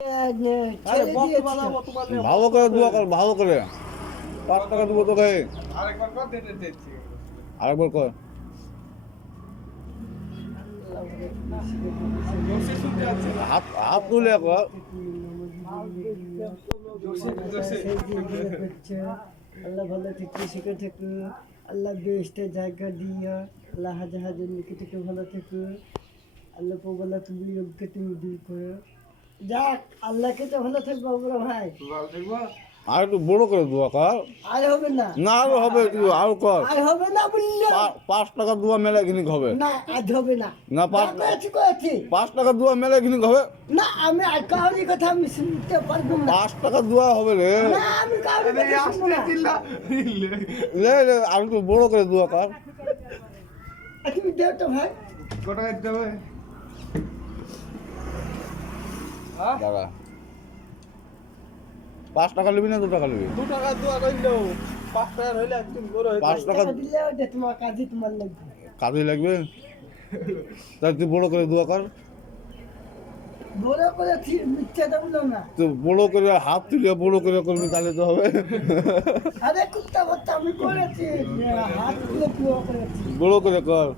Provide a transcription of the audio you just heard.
আরে বক্ত বাজাবো তোমার ভালো করে দোয়া কর, ভালো করে 5 টাকা দেবো তোকে। আরেকবার কর, দিচ্ছি আরেকবার কর। হাত হাত তুলে কর। আল্লাহ ভালো থেকে শিখে থেকে আল্লাহ বেস্টে জায়গা দিয়া আল্লাহ হাজার হাজার নিকে থেকে ভালো থেকে আল্লাহ বলা তুমি যোগ্যকে তুমি দূর করো। যাক আল্লাহকে তো ভালো থাকবো বড় ভাই, ভালো থাকবো। আর একটু বড় করে দোয়া কর। আর হবে না, না আরো হবে, একটু আরো কর। আর হবে না বললে 5 টাকা দোয়া মেলে কিনি হবে না, আজ হবে না। না। 5 টাকা দোয়া মেলে কিনি হবে না। আমি আর কাউরি কথা আমি শুনতে পারবো না। 5 টাকা দোয়া হবে রে। না আমি কাউরি কথা শুনবো না। লে লে আর একটু বড় করে দোয়া কর। তুমি দেও তো ভাই। কত টাকা দিতে হবে? দাদা 5 টাকা নিবি না 2 টাকা নিবি? 2 টাকা দোয়া কইলো 5 টাকা হইলে একদিন বড় হইতো। 5 টাকা দিলে ওটা তোমার কাজে তোমার লাগবে। কাজে লাগবে। তাই তুই বড় করে দোয়া কর। বড় করে মিথ্যা দেবো না। তো বড় করে হাত তুলে বড় করে করবি তাহলে তো হবে। আরে কুত্তা বাচ্চা আমি করেছি, হাত তুলে পুরো করেছি। বড় করে কর।